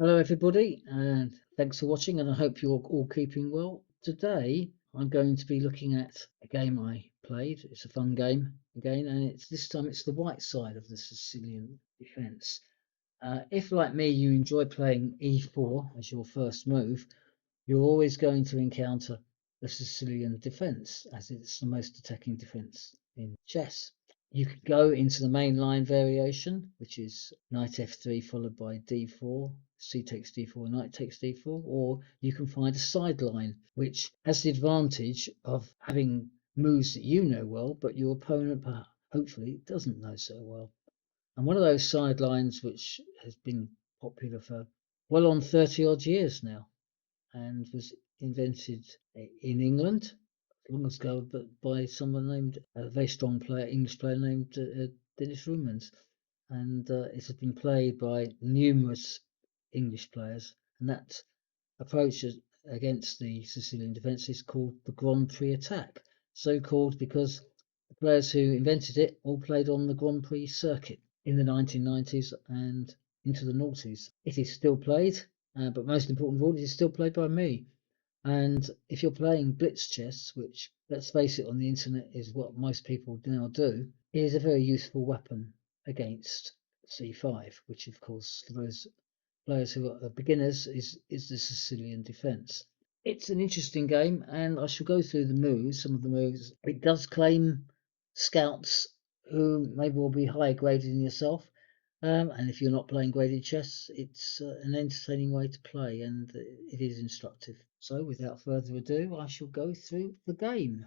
Hello, everybody, and thanks for watching. And I hope you're all keeping well. Today, I'm going to be looking at a game I played. It's a fun game again, and it's this time it's the white side of the Sicilian Defence. If, like me, you enjoy playing e4 as your first move, you're always going to encounter the Sicilian Defence, as it's the most attacking defence in chess. You could go into the main line variation, which is knight f3 followed by d4, c takes d4, knight takes d4, or you can find a sideline, which has the advantage of having moves that you know well, but your opponent hopefully doesn't know so well. And one of those sidelines which has been popular for well on 30 odd years now and was invented in England long ago, but by someone named a very strong player, English player named Dennis Rumans, and it has been played by numerous English players, and that approach against the Sicilian defence is called the Grand Prix attack. So called because the players who invented it all played on the Grand Prix circuit in the 1990s and into the noughties. It is still played, but most important of all, it is still played by me. And if you're playing blitz chess, which let's face it, on the internet is what most people now do, it is a very useful weapon against c5, which of course for those players who are beginners is the Sicilian defence. It's an interesting game, and I shall go through the moves. Some of the moves it does claim scouts who may well be higher graded than yourself. And if you're not playing graded chess, it's an entertaining way to play, and it is instructive. So, without further ado, I shall go through the game.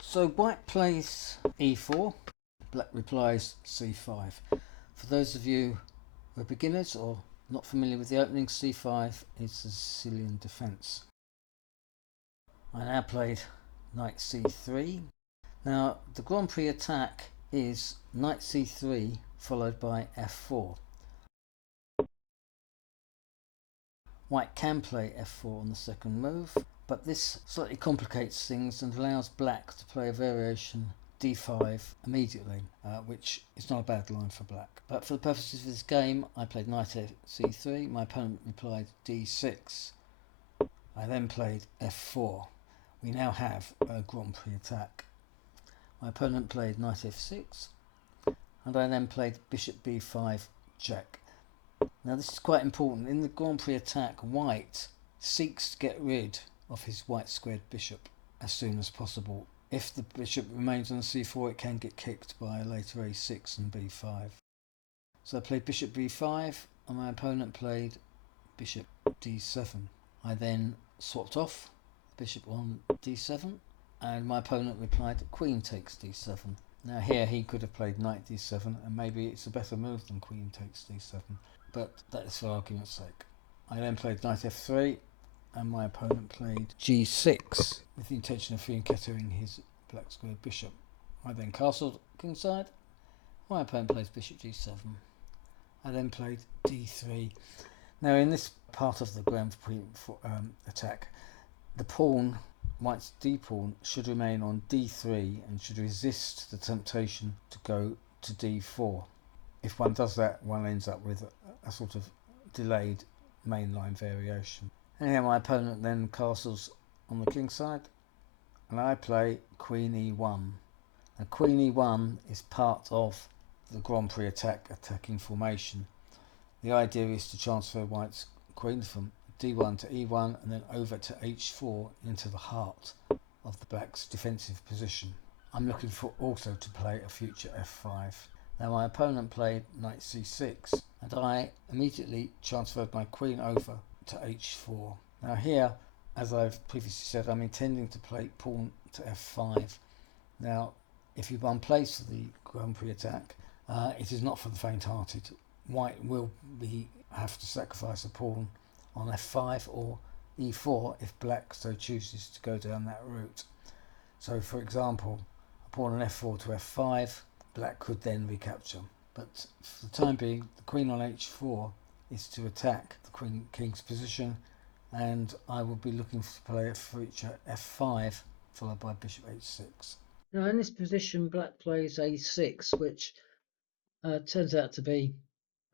So, white plays e4, black replies c5. For those of you who are beginners or not familiar with the opening, c5 is the Sicilian defence. I now played knight c3. Now, the Grand Prix attack is knight c3 followed by f4. White can play f4 on the second move, but this slightly complicates things and allows black to play a variation d5 immediately, which is not a bad line for black. But for the purposes of this game, I played knight c3, my opponent replied d6. I then played f4. We now have a Grand Prix attack. My opponent played knight f6, and I then played bishop b5 check. Now this is quite important. In the Grand Prix attack, white seeks to get rid of his white squared bishop as soon as possible. If the bishop remains on c4, it can get kicked by later a6 and b5. So I played bishop b5 and my opponent played bishop d7. I then swapped off bishop on d7 and my opponent replied queen takes d7. Now here he could have played knight d7 and maybe it's a better move than queen takes d7, but that is for argument's sake. I then played knight f3 and my opponent played g6 with the intention of fianchettoing his black squared bishop. I then castled kingside. My opponent plays bishop g7. I then played d3. Now in this part of the Grand Prix attack, the pawn, white's d-pawn, should remain on d3 and should resist the temptation to go to d4. If one does that, one ends up with a sort of delayed mainline variation. Anyhow, my opponent then castles on the king side, and I play queen e1. Now, queen e1 is part of the Grand Prix attacking formation. The idea is to transfer white's queen from d1 to e1 and then over to h4 into the heart of the black's defensive position. I'm looking for also to play a future f5. Now my opponent played knight c6 and I immediately transferred my queen over to h4. Now here, as I've previously said, I'm intending to play pawn to f5. Now if you run place for the Grand Prix attack, it is not for the faint-hearted. White will have to sacrifice a pawn on f5 or e4 if black so chooses to go down that route. So for example, a pawn on f4 to f5, black could then recapture. But for the time being, the queen on h4 is to attack the king's position, and I will be looking to play a future f5 followed by bishop h6. Now in this position, black plays a6, which Turns out to be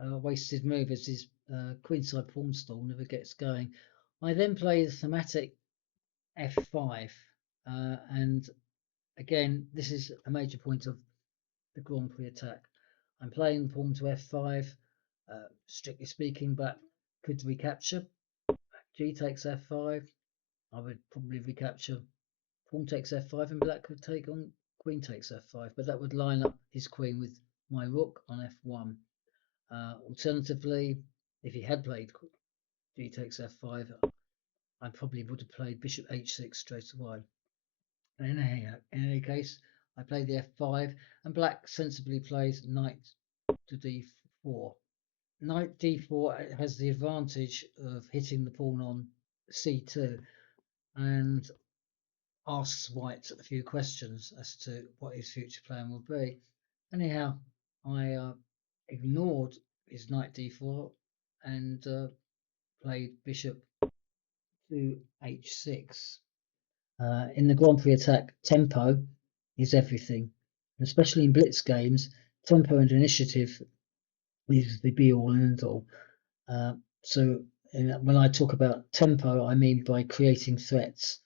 a wasted move as his queenside pawn stall never gets going. I then play the thematic f5, and again, this is a major point of the Grand Prix attack. I'm playing pawn to f5, strictly speaking, but could recapture. G takes f5. I would probably recapture. Pawn takes f5, and black could take on queen takes f5, but that would line up his queen with my rook on f1. Alternatively, if he had played g takes f5, I probably would have played bishop h6 straight away. In any case, I play the f5, and black sensibly plays knight to d4. Knight d4 has the advantage of hitting the pawn on c2 and asks white a few questions as to what his future plan will be. Anyhow, I ignored his knight d4 and played bishop to h6. In the Grand Prix attack, tempo is everything, especially in blitz games. Tempo and initiative is the be all and end all. So when I talk about tempo, I mean by creating threats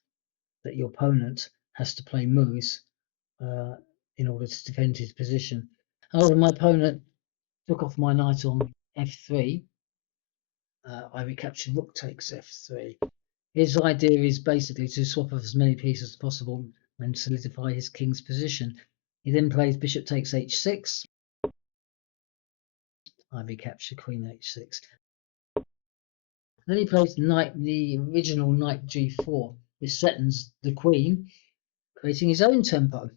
that your opponent has to play moves in order to defend his position. However, my opponent took off my knight on f3. I recaptured rook takes f3. His idea is basically to swap off as many pieces as possible and solidify his king's position. He then plays bishop takes h6. I recapture queen h6. Then he plays the original knight g4, which threatens the queen, creating his own tempo.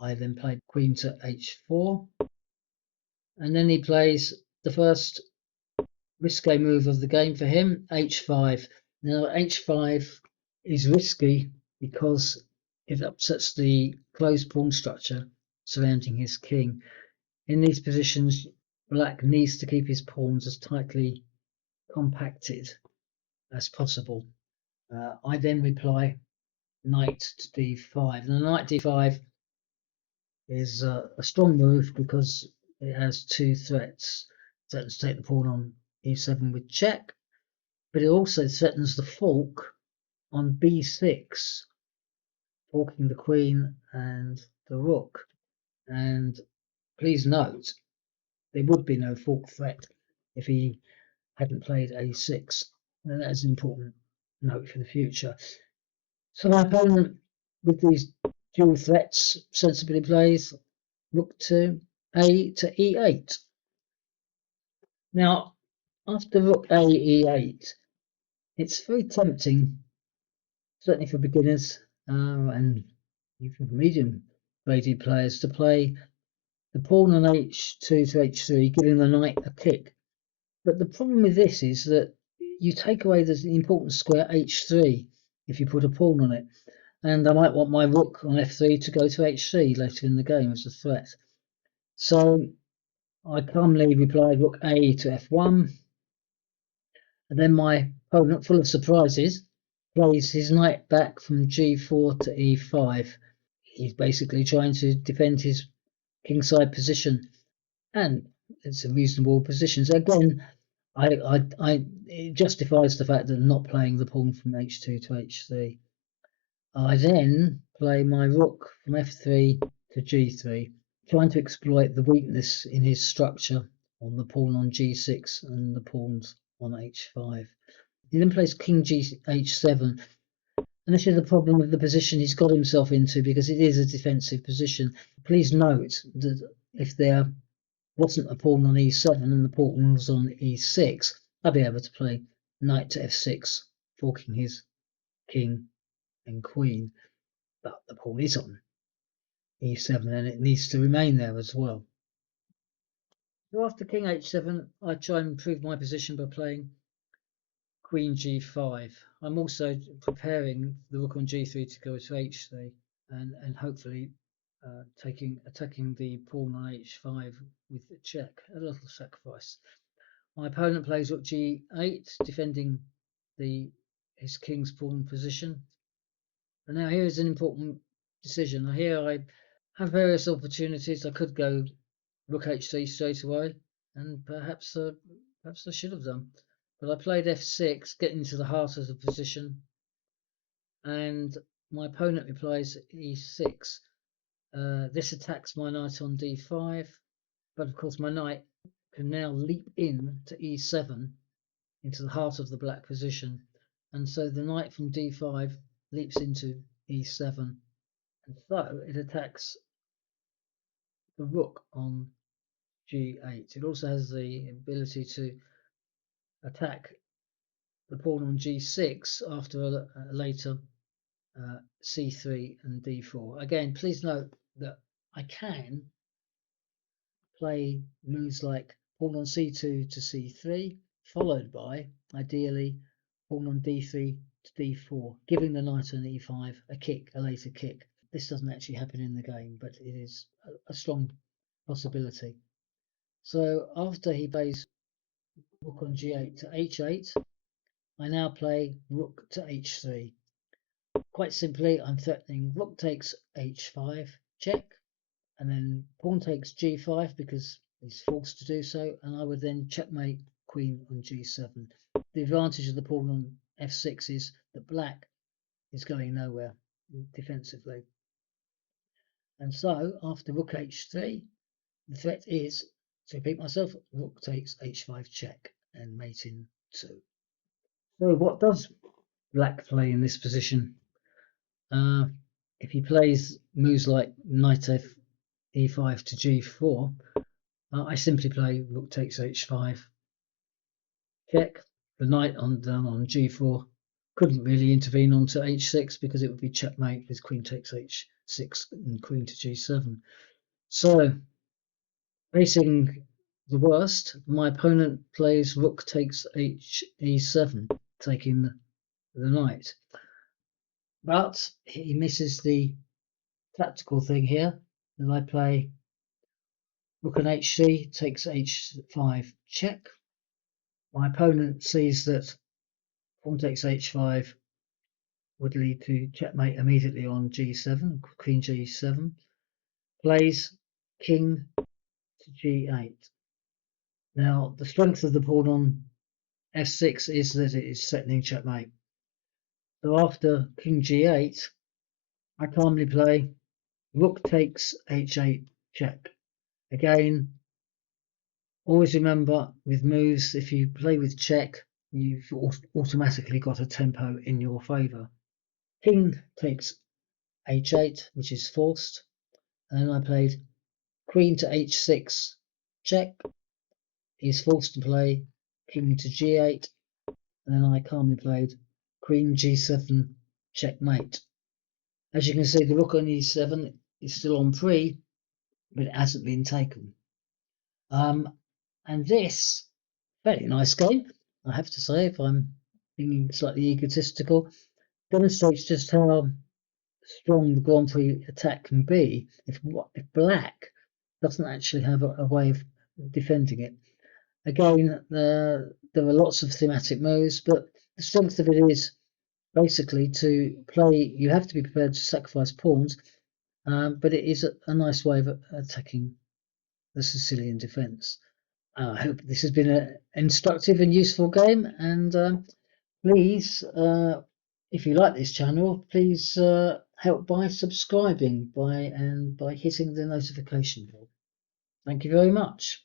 I then played queen to h4, and then he plays the first risque move of the game for him, h5. Now h5 is risky because it upsets the closed pawn structure surrounding his king. In these positions, black needs to keep his pawns as tightly compacted as possible. I then reply knight to d5. And the knight d5 is a strong move because it has two threats. It threatens to take the pawn on e7 with check, but it also threatens the fork on b6, forking the queen and the rook. And please note, there would be no fork threat if he hadn't played a6. And that is an important note for the future. So my opponent, with these dual threats, sensibly plays rook to a to e8. Now, after rook a e8, it's very tempting, certainly for beginners and even for medium rated players, to play the pawn on h2 to h3, giving the knight a kick. But the problem with this is that you take away the important square h3 if you put a pawn on it. And I might want my rook on f3 to go to h3 later in the game as a threat. So I calmly replied rook a to f1, and then my opponent, full of surprises, plays his knight back from g4 to e5. He's basically trying to defend his kingside position, and it's a reasonable position. So again, it justifies the fact that I'm not playing the pawn from h2 to h3. I then play my rook from f3 to g3, trying to exploit the weakness in his structure on the pawn on g6 and the pawns on h5. He then plays king h7, and this is the problem with the position he's got himself into because it is a defensive position. Please note that if there wasn't a pawn on e7 and the pawn was on e6, I'd be able to play knight to f6, forking his king and queen. But the pawn is on e7 and it needs to remain there as well. So after king h7, I try and improve my position by playing queen g5. I'm also preparing the rook on g3 to go to h3 and hopefully attacking the pawn on h5 with a check, a little sacrifice. My opponent plays rook g8, defending his king's pawn position. And now here is an important decision. Here I have various opportunities. I could go rook h3 straight away, and perhaps I should have done, but I played f6, getting into the heart of the position, and my opponent replies e6. This attacks my knight on d5, but of course my knight can now leap in to e7 into the heart of the black position, and so the knight from d5 leaps into e7, and so it attacks the rook on g8. It also has the ability to attack the pawn on g6 after a later c3 and d4. Again, please note that I can play moves like pawn on c2 to c3, followed by, ideally, pawn on d3 to d4, giving the knight on e5 a kick, a later kick. This doesn't actually happen in the game, but it is a strong possibility. So after he plays rook on g8 to h8, I now play rook to h3. Quite simply, I'm threatening rook takes h5, check, and then pawn takes g5 because he's forced to do so, and I would then checkmate queen on g7. The advantage of the pawn on f6 is that black is going nowhere defensively. And so, after rook h3, the threat is, to repeat myself, rook takes h5 check and mate in 2. So what does black play in this position? If he plays moves like knight f e5 to g4, I simply play rook takes h5, check. The knight on g4 couldn't really intervene onto h6 because it would be checkmate with queen takes h6 and queen to g7. So, facing the worst, my opponent plays rook takes e7, taking the knight. But he misses the tactical thing here, and I play rook on h3 takes h5 check. My opponent sees that pawn takes h5 would lead to checkmate immediately on g7, queen g7, plays king to g8. Now, the strength of the pawn on f6 is that it is threatening checkmate. So after king g8, I calmly play rook takes h8 check. Again, always remember with moves, if you play with check, you've automatically got a tempo in your favour. King takes h8, which is forced, and then I played queen to h6 check. He's forced to play king to g8, and then I calmly played queen g7 checkmate. As you can see, the rook on e7 is still on free, but it hasn't been taken. And this, very nice game, I have to say, if I'm being slightly egotistical, demonstrates just how strong the Grand Prix attack can be if black doesn't actually have a way of defending it. Again, there are lots of thematic moves, but the strength of it is basically to play. You have to be prepared to sacrifice pawns, but it is a nice way of attacking the Sicilian defence. I hope this has been an instructive and useful game, and please, if you like this channel, please help by subscribing by hitting the notification bell. Thank you very much.